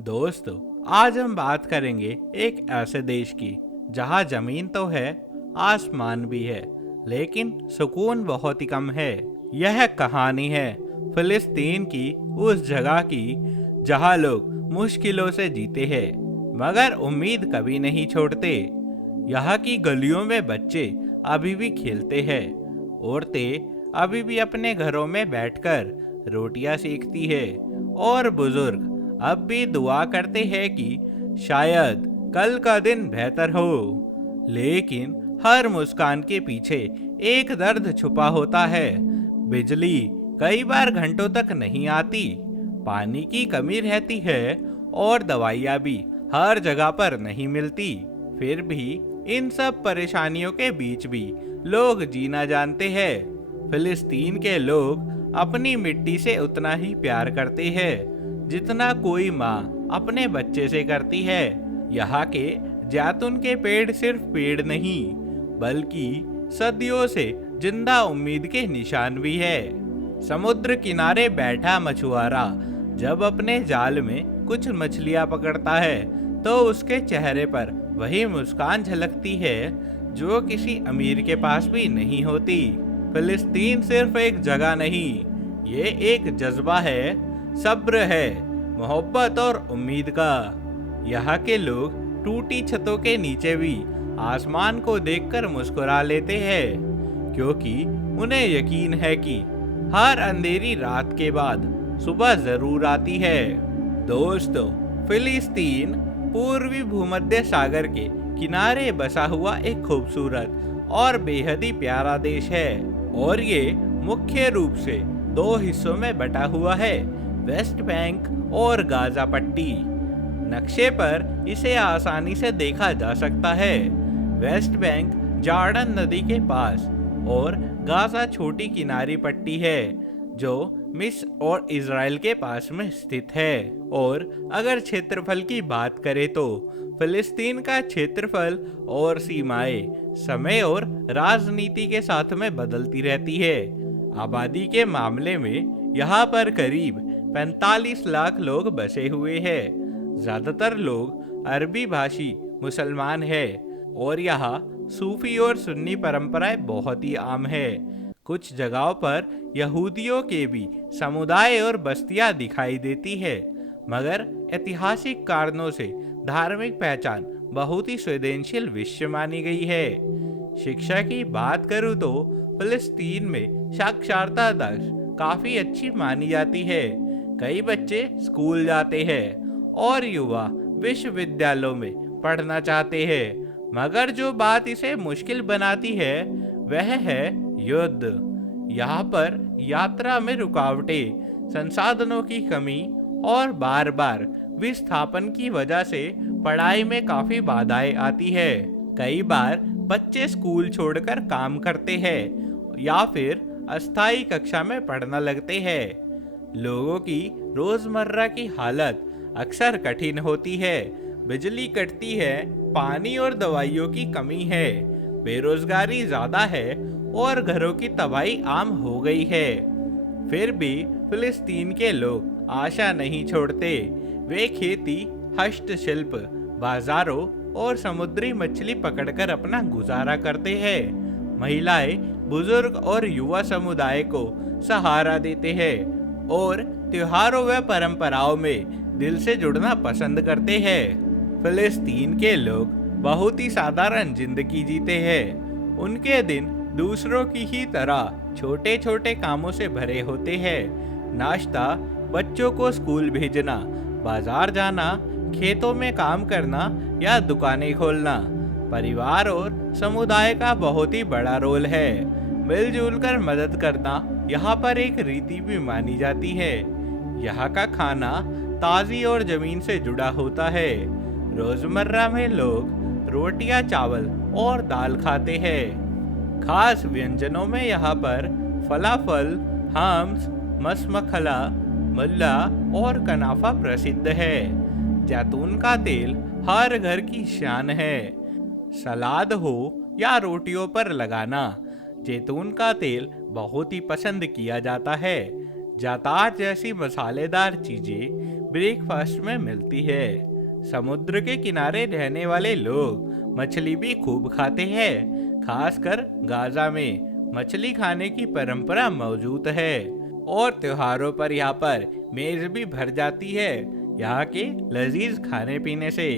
दोस्तों, आज हम बात करेंगे एक ऐसे देश की जहां जमीन तो है, आसमान भी है, लेकिन सुकून बहुत ही कम है। यह कहानी है फिलिस्तीन की, उस जगह की जहां लोग मुश्किलों से जीते हैं मगर उम्मीद कभी नहीं छोड़ते। यहाँ की गलियों में बच्चे अभी भी खेलते हैं, औरतें अभी भी अपने घरों में बैठकर रोटियां सेकती है, और बुजुर्ग अब भी दुआ करते हैं कि शायद कल का दिन बेहतर हो। लेकिन हर मुस्कान के पीछे एक दर्द छुपा होता है। बिजली कई बार घंटों तक नहीं आती, पानी की कमी रहती है, और दवाइयाँ भी हर जगह पर नहीं मिलती। फिर भी इन सब परेशानियों के बीच भी लोग जीना जानते हैं। फिलिस्तीन के लोग अपनी मिट्टी से उतना ही प्यार करते हैं जितना कोई माँ अपने बच्चे से करती है। यहाँ के जैतून के पेड़ सिर्फ पेड़ नहीं, बल्कि सदियों से जिंदा उम्मीद के निशान भी है। समुद्र किनारे बैठा मछुआरा जब अपने जाल में कुछ मछलियाँ पकड़ता है तो उसके चेहरे पर वही मुस्कान झलकती है जो किसी अमीर के पास भी नहीं होती। फिलिस्तीन सिर्फ एक जगह नहीं, ये एक जज्बा है, सब्र है, मोहब्बत और उम्मीद का। यहाँ के लोग टूटी छतों के नीचे भी आसमान को देखकर मुस्कुरा लेते हैं, क्योंकि उन्हें यकीन है कि हर अंधेरी रात के बाद सुबह जरूर आती है। दोस्तों, फिलिस्तीन पूर्वी भूमध्य सागर के किनारे बसा हुआ एक खूबसूरत और बेहद ही प्यारा देश है, और ये मुख्य रूप से दो हिस्सों में बटा हुआ है, वेस्ट बैंक और गाजा पट्टी। नक्शे पर इसे आसानी से देखा जा सकता है। वेस्ट बैंक जॉर्डन नदी के पास और गाजा छोटी किनारी पट्टी है जो मिस्र और इज़राइल के पास में स्थित है। और अगर क्षेत्रफल की बात करें तो फिलिस्तीन का क्षेत्रफल और सीमाएं समय और राजनीति के साथ में बदलती रहती है। आबादी के मामले में यहाँ पर करीब 45 लाख लोग बसे हुए हैं। ज्यादातर लोग अरबी भाषी मुसलमान हैं, और यहाँ सूफी और सुन्नी परंपराएं बहुत ही आम है। कुछ जगहों पर यहूदियों के भी समुदाय और बस्तियां दिखाई देती है, मगर ऐतिहासिक कारणों से धार्मिक पहचान बहुत ही संवेदनशील विषय मानी गई है। शिक्षा की बात करूँ तो फिलिस्तीन में साक्षरता दर काफी अच्छी मानी जाती है। कई बच्चे स्कूल जाते हैं और युवा विश्वविद्यालयों में पढ़ना चाहते हैं, मगर जो बात इसे मुश्किल बनाती है वह है युद्ध। यहाँ पर यात्रा में रुकावटें, संसाधनों की कमी और बार बार विस्थापन की वजह से पढ़ाई में काफी बाधाएं आती है। कई बार बच्चे स्कूल छोड़कर काम करते हैं या फिर अस्थायी कक्षा में पढ़ना लगते हैं। लोगों की रोजमर्रा की हालत अक्सर कठिन होती है। बिजली कटती है, पानी और दवाइयों की कमी है, बेरोजगारी ज्यादा है, और घरों की तबाही आम हो गई है। फिर भी फिलिस्तीन के लोग आशा नहीं छोड़ते। वे खेती, हस्तशिल्प, बाजारों और समुद्री मछली पकड़कर अपना गुजारा करते हैं। महिलाएं, बुजुर्ग और युवा समुदाय को सहारा देते हैं और त्योहारों व परंपराओं में दिल से जुड़ना पसंद करते हैं। फिलिस्तीन के लोग बहुत ही साधारण जिंदगी जीते हैं। उनके दिन दूसरों की ही तरह छोटे छोटे कामों से भरे होते हैं। नाश्ता, बच्चों को स्कूल भेजना, बाजार जाना, खेतों में काम करना या दुकानें खोलना परिवार और समुदाय का बहुत ही बड़ा रोल है। मिलजुल कर मदद करना यहाँ पर एक रीति भी मानी जाती है। यहाँ का खाना ताजी और जमीन से जुड़ा होता है। रोजमर्रा में लोग रोटियां, चावल और दाल खाते हैं। खास व्यंजनों में यहाँ पर फलाफल, हम्स, मसमखला, मुल्ला और कनाफा प्रसिद्ध है। जैतून का तेल हर घर की शान है। सलाद हो या रोटियों पर लगाना, जैतून का तेल बहुत ही पसंद किया जाता है। जातार जैसी मसालेदार चीजें ब्रेकफास्ट में मिलती है। समुद्र के किनारे रहने वाले लोग मछली भी खूब खाते हैं। खासकर गाजा में मछली खाने की परंपरा मौजूद है और त्योहारों पर यहाँ पर मेज भी भर जाती है यहाँ के लजीज खाने पीने से।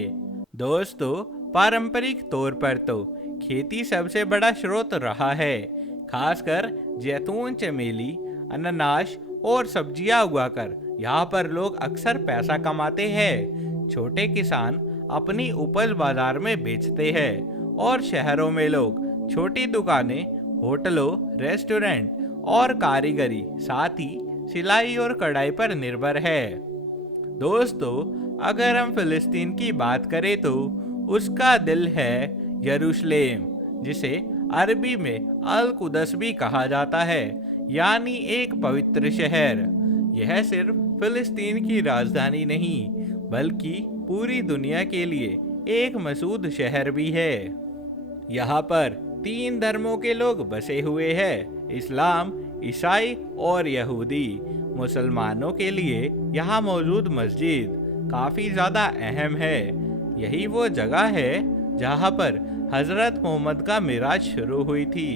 दोस्तों, पारंपरिक तौर पर तो खेती सबसे बड़ा स्रोत रहा है। खासकर जैतून, चमेली, अनानास और सब्जियां उगाकर यहाँ पर लोग अक्सर पैसा कमाते हैं। छोटे किसान अपनी उपज बाजार में बेचते हैं और शहरों में लोग छोटी दुकानें, होटलों, रेस्टोरेंट और कारीगरी, साथ ही सिलाई और कढ़ाई पर निर्भर है। दोस्तों, अगर हम फिलिस्तीन की बात करें तो उसका दिल है यरूशलेम, जिसे अरबी में अल कुदस भी कहा जाता है, यानी एक पवित्र शहर। यह सिर्फ फिलिस्तीन की राजधानी नहीं, बल्कि पूरी दुनिया के लिए एक मसूद शहर भी है। यहाँ पर 3 धर्मों के लोग बसे हुए हैं, इस्लाम, ईसाई और यहूदी। मुसलमानों के लिए यहाँ मौजूद मस्जिद काफी ज्यादा अहम है। यही वो जगह है जहाँ पर हजरत मोहम्मद का मिराज शुरू हुई थी।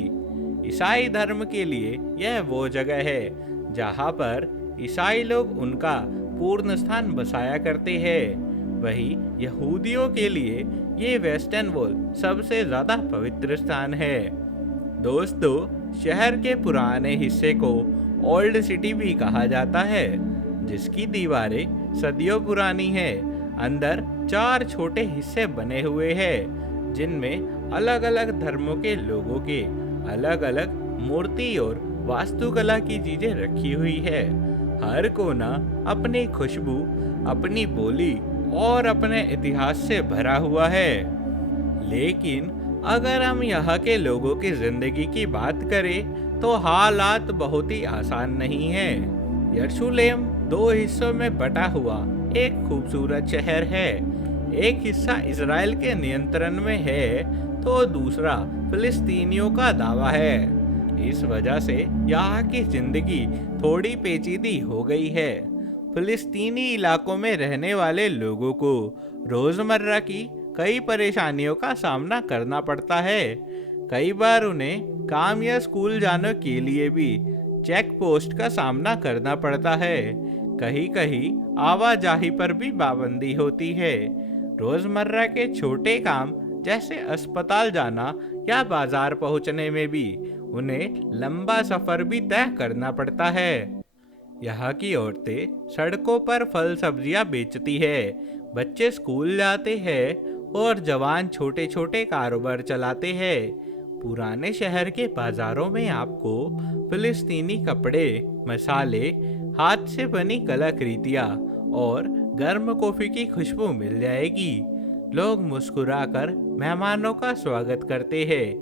ईसाई धर्म के लिए यह वो जगह है जहाँ पर ईसाई लोग उनका पूर्ण स्थान बसाया करते हैं। वहीं यहूदियों के लिए ये वेस्टर्न वॉल सबसे ज्यादा पवित्र स्थान है। दोस्तों, शहर के पुराने हिस्से को ओल्ड सिटी भी कहा जाता है, जिसकी दीवारें सदियों पुरानी है। अंदर 4 छोटे हिस्से बने हुए हैं, जिनमें अलग अलग धर्मों के लोगों के अलग अलग मूर्ति और वास्तुकला की चीजें रखी हुई है। हर कोना अपनी खुशबू, अपनी बोली और अपने इतिहास से भरा हुआ है। लेकिन अगर हम यहाँ के लोगों की जिंदगी की बात करें तो हालात बहुत ही आसान नहीं है। यरूशलेम 2 हिस्सों में बटा हुआ एक खूबसूरत शहर है। एक हिस्सा इजराइल के नियंत्रण में है तो दूसरा फिलिस्तीनियों का दावा है। इस वजह से यहाँ की जिंदगी थोड़ी पेचीदी हो गई है। फिलिस्तीनी इलाकों में रहने वाले लोगों को रोजमर्रा की कई परेशानियों का सामना करना पड़ता है। कई बार उन्हें काम या स्कूल जाने के लिए भी चेक पोस्ट का सामना करना पड़ता है। कहीं कहीं आवाजाही पर भी पाबंदी होती है। रोजमर्रा के छोटे काम जैसे अस्पताल जाना या बाजार पहुंचने में भी उन्हें लंबा सफर भी तय करना पड़ता है। यहाँ की औरतें सड़कों पर फल सब्जियां बेचती है, बच्चे स्कूल जाते हैं और जवान छोटे छोटे कारोबार चलाते हैं। पुराने शहर के बाजारों में आपको फिलिस्तीनी कपड़े, मसाले, हाथ से बनी कलाकृतियाँ और गर्म कॉफी की खुशबू मिल जाएगी। लोग मुस्कुराकर मेहमानों का स्वागत करते हैं,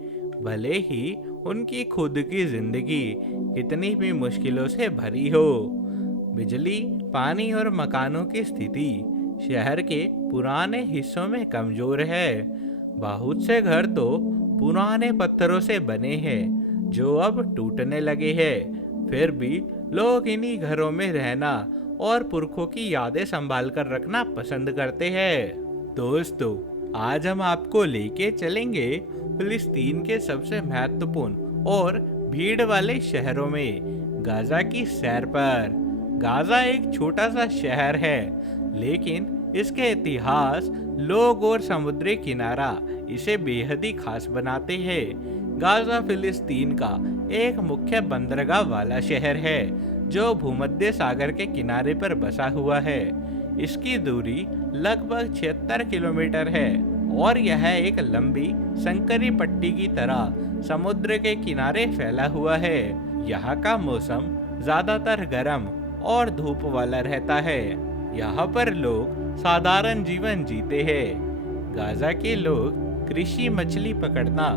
भले ही उनकी खुद की जिंदगी कितनी भी मुश्किलों से भरी हो। बिजली, पानी और मकानों की स्थिति शहर के पुराने हिस्सों में कमजोर है। बहुत से घर तो पुराने पत्थरों से बने हैं जो अब टूटने लगे हैं। फिर भी लोग इन्हीं घरों में रहना और पुरखों की यादें संभाल कर रखना पसंद करते हैं। दोस्तों, आज हम आपको लेके चलेंगे फिलिस्तीन के सबसे महत्वपूर्ण और भीड़ वाले शहरों में गाजा की सैर पर। गाजा एक छोटा सा शहर है, लेकिन इसके इतिहास, लोग और समुद्री किनारा इसे बेहद ही खास बनाते हैं। गाजा फिलिस्तीन का एक मुख्य बंदरगाह वाला शहर है जो भूमध्य सागर के किनारे पर बसा हुआ है। इसकी दूरी लगभग 76 किलोमीटर है और यह एक लंबी संकरी पट्टी की तरह समुद्र के किनारे फैला हुआ है। यहाँ का मौसम ज्यादातर गर्म और धूप वाला रहता है। यहाँ पर लोग साधारण जीवन जीते हैं। गाजा के लोग कृषि, मछली पकड़ना,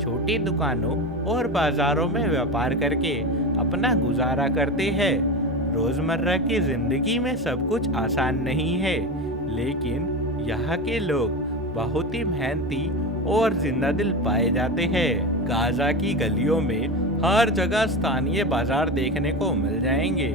छोटी दुकानों और बाजारों में व्यापार करके अपना गुजारा करते हैं। रोजमर्रा की जिंदगी में सब कुछ आसान नहीं है, लेकिन यहाँ के लोग बहुत ही मेहनती और जिंदा दिल पाए जाते हैं। गाजा की गलियों में हर जगह स्थानीय बाजार देखने को मिल जाएंगे।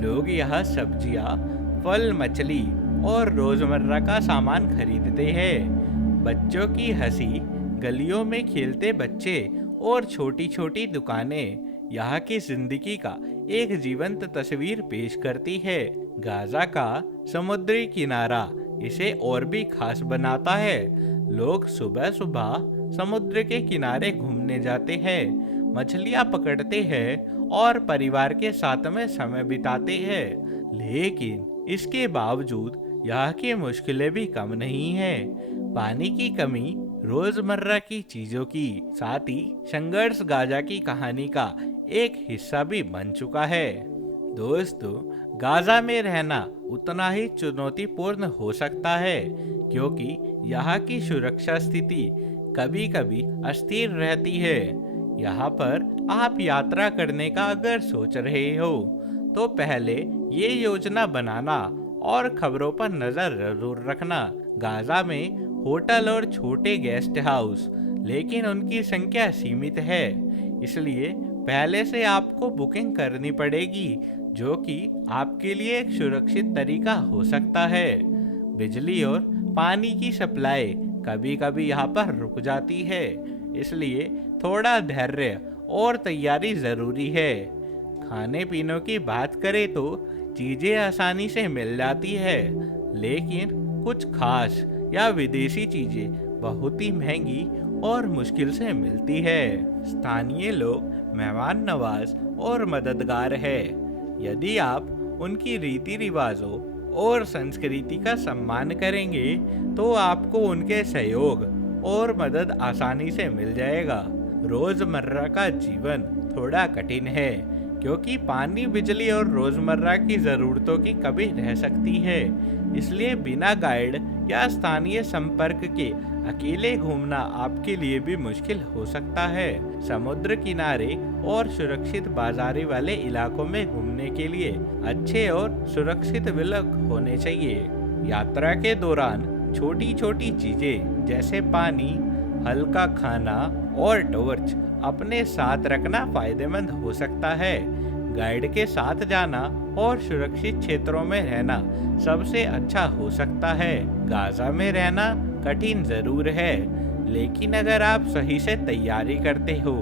लोग यहाँ सब्जियाँ, फल, मछली और रोजमर्रा का सामान खरीदते हैं। बच्चों की हंसी, गलियों में खेलते बच्चे और छोटी छोटी दुकानें यहाँ की जिंदगी का एक जीवंत तस्वीर पेश करती है। गाजा का समुद्री किनारा इसे और भी खास बनाता है। लोग सुबह सुबह समुद्र के किनारे घूमने जाते हैं, मछलियाँ पकड़ते हैं और परिवार के साथ में समय बिताते हैं। लेकिन इसके बावजूद यहाँ की मुश्किलें भी कम नहीं हैं। पानी की कमी, रोजमर्रा की चीजों की, साथ ही संघर्ष गाजा की कहानी का एक हिस्सा भी बन चुका है। दोस्तों, गाजा में रहना उतना ही चुनौतीपूर्ण हो सकता है, क्योंकि यहाँ की सुरक्षा स्थिति कभी कभी अस्थिर रहती है। यहाँ पर आप यात्रा करने का अगर सोच रहे हो तो पहले ये योजना बनाना और खबरों पर नजर जरूर रखना। गाजा में होटल और छोटे गेस्ट हाउस, लेकिन उनकी संख्या सीमित है, इसलिए पहले से आपको बुकिंग करनी पड़ेगी, जो कि आपके लिए एक सुरक्षित तरीका हो सकता है। बिजली और पानी की सप्लाई कभी कभी यहाँ पर रुक जाती है, इसलिए थोड़ा धैर्य और तैयारी जरूरी है। खाने पीने की बात करें तो चीजें आसानी से मिल जाती है, लेकिन कुछ खास या विदेशी चीजें बहुत ही महंगी और मुश्किल से मिलती है। स्थानीय लोग मेहमान नवाज और मददगार है। यदि आप उनकी रीति रिवाजों और संस्कृति का सम्मान करेंगे तो आपको उनके सहयोग और मदद आसानी से मिल जाएगा। रोजमर्रा का जीवन थोड़ा कठिन है, क्योंकि पानी, बिजली और रोजमर्रा की जरूरतों की कमी रह सकती है, इसलिए बिना गाइड या स्थानीय संपर्क के अकेले घूमना आपके लिए भी मुश्किल हो सकता है। समुद्र किनारे और सुरक्षित बाजारी वाले इलाकों में घूमने के लिए अच्छे और सुरक्षित विकल्प होने चाहिए। यात्रा के दौरान छोटी छोटी चीजें जैसे पानी, हल्का खाना और टॉर्च अपने साथ रखना फायदेमंद हो सकता है। गाइड के साथ जाना और सुरक्षित क्षेत्रों में रहना सबसे अच्छा हो सकता है। गाजा में रहना कठिन जरूर है, लेकिन अगर आप सही से तैयारी करते हो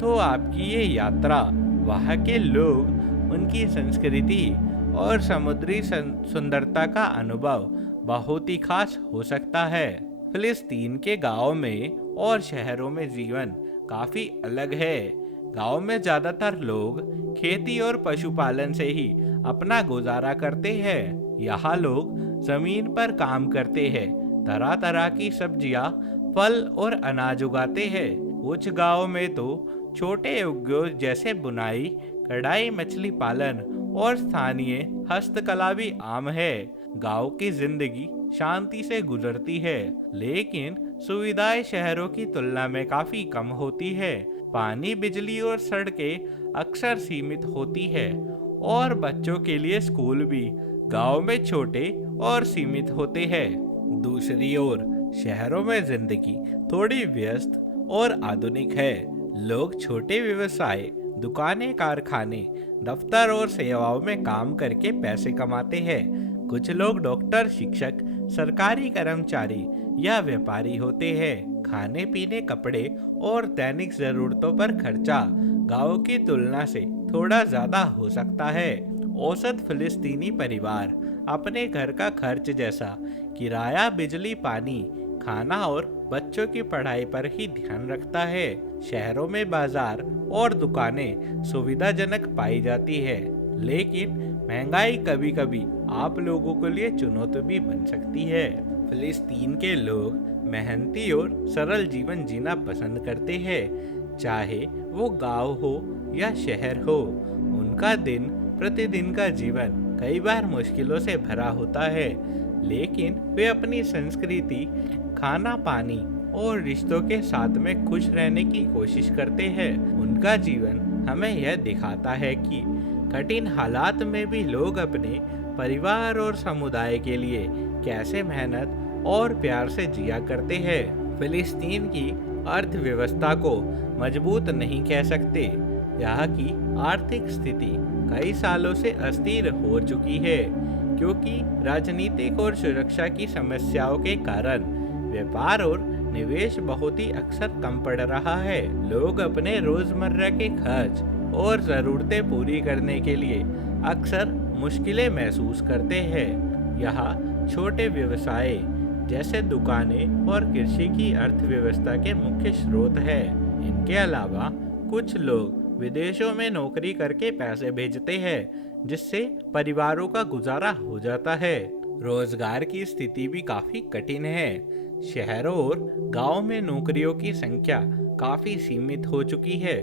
तो आपकी ये यात्रा वहाँ के लोग, उनकी संस्कृति और समुद्री सुंदरता का अनुभव बहुत ही खास हो सकता है। फिलिस्तीन के गांव में और शहरों में जीवन काफी अलग है। गांव में ज्यादातर लोग खेती और पशुपालन से ही अपना गुजारा करते हैं। यहाँ लोग जमीन पर काम करते हैं, तरह तरह की सब्जियां, फल और अनाज उगाते हैं। कुछ गांव में तो छोटे उद्योग जैसे बुनाई, कढ़ाई, मछली पालन और स्थानीय हस्तकला भी आम है। गांव की जिंदगी शांति से गुजरती है, लेकिन सुविधाएं शहरों की तुलना में काफी कम होती है। पानी, बिजली और सड़कें अक्सर सीमित होती है, और बच्चों के लिए स्कूल भी गांव में छोटे और सीमित होते हैं। दूसरी ओर शहरों में जिंदगी थोड़ी व्यस्त और आधुनिक है। लोग छोटे व्यवसाय, दुकानें, कारखाने, दफ्तर और सेवाओं में काम करके पैसे कमाते हैं। कुछ लोग डॉक्टर, शिक्षक, सरकारी कर्मचारी या व्यापारी होते हैं। खाने पीने, कपड़े और दैनिक जरूरतों पर खर्चा गांव की तुलना से थोड़ा ज्यादा हो सकता है। औसत फिलिस्तीनी परिवार अपने घर का खर्च जैसा किराया, बिजली, पानी, खाना और बच्चों की पढ़ाई पर ही ध्यान रखता है। शहरों में बाजार और दुकानें सुविधाजनक पाई जाती है, लेकिन महंगाई कभी कभी आप लोगों के लिए चुनौती भी बन सकती है। फिलिस्तीन के लोग मेहनती और सरल जीवन जीना पसंद करते हैं, चाहे वो गांव हो या शहर हो। उनका दिन प्रतिदिन का जीवन कई बार मुश्किलों से भरा होता है, लेकिन वे अपनी संस्कृति, खाना, पानी और रिश्तों के साथ में खुश रहने की कोशिश करते हैं। उनका जीवन हमें यह दिखाता है कि कठिन हालात में भी लोग अपने परिवार और समुदाय के लिए कैसे मेहनत और प्यार से जिया करते हैं। फिलिस्तीन की अर्थव्यवस्था को मजबूत नहीं कह सकते। यहाँ की आर्थिक स्थिति कई सालों से अस्थिर हो चुकी है, क्योंकि राजनीतिक और सुरक्षा की समस्याओं के कारण व्यापार और निवेश बहुत ही अक्सर कम पड़ रहा है। लोग अपने रोजमर्रा के खर्च और जरूरतें पूरी करने के लिए अक्सर मुश्किलें महसूस करते हैं। यहाँ छोटे व्यवसाय जैसे दुकानें और कृषि की अर्थव्यवस्था के मुख्य स्रोत है। इनके अलावा कुछ लोग विदेशों में नौकरी करके पैसे भेजते हैं, जिससे परिवारों का गुजारा हो जाता है। रोजगार की स्थिति भी काफी कठिन है। शहरों और गांव में नौकरियों की संख्या काफी सीमित हो चुकी है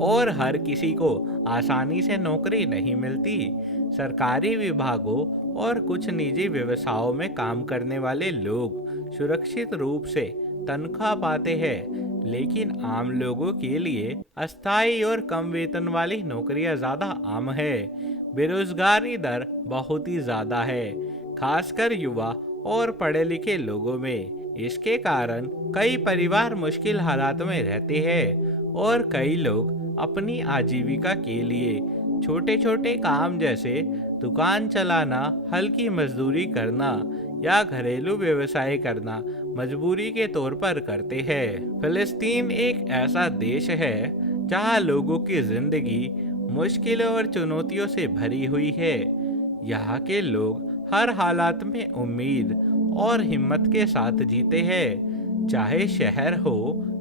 और हर किसी को आसानी से नौकरी नहीं मिलती। सरकारी विभागों और कुछ निजी व्यवसायों में काम करने वाले लोग सुरक्षित रूप से तनख्वाह पाते हैं, लेकिन आम लोगों के लिए अस्थायी और कम वेतन वाली नौकरियां ज्यादा आम है। बेरोजगारी दर बहुत ही ज्यादा है, खासकर युवा और पढ़े लिखे लोगों में। इसके कारण कई परिवार मुश्किल हालात में रहते हैं और कई लोग अपनी आजीविका के लिए छोटे छोटे काम जैसे दुकान चलाना, हल्की मजदूरी करना या घरेलू व्यवसाय करना मजबूरी के तौर पर करते हैं। फिलिस्तीन एक ऐसा देश है जहां लोगों की जिंदगी मुश्किलों और चुनौतियों से भरी हुई है। यहाँ के लोग हर हालात में उम्मीद और हिम्मत के साथ जीते हैं। चाहे शहर हो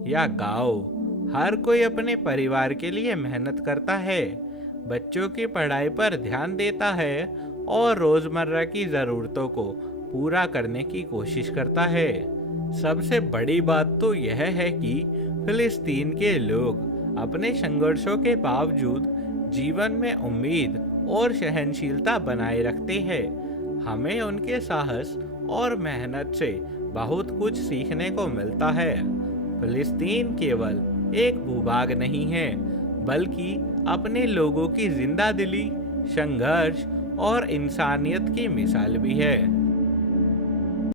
या गांव, हर कोई अपने परिवार के लिए मेहनत करता है, बच्चों की पढ़ाई पर ध्यान देता है और रोजमर्रा की जरूरतों को पूरा करने की कोशिश करता है। सबसे बड़ी बात तो यह है कि फिलिस्तीन के लोग अपने संघर्षों के बावजूद जीवन में उम्मीद और सहनशीलता बनाए रखते हैं। हमें उनके साहस और मेहनत से बहुत कुछ सीखने को मिलता है। फिलिस्तीन केवल एक भूभाग नहीं है, बल्कि अपने लोगों की जिंदा दिली, संघर्ष और इंसानियत की मिसाल भी है।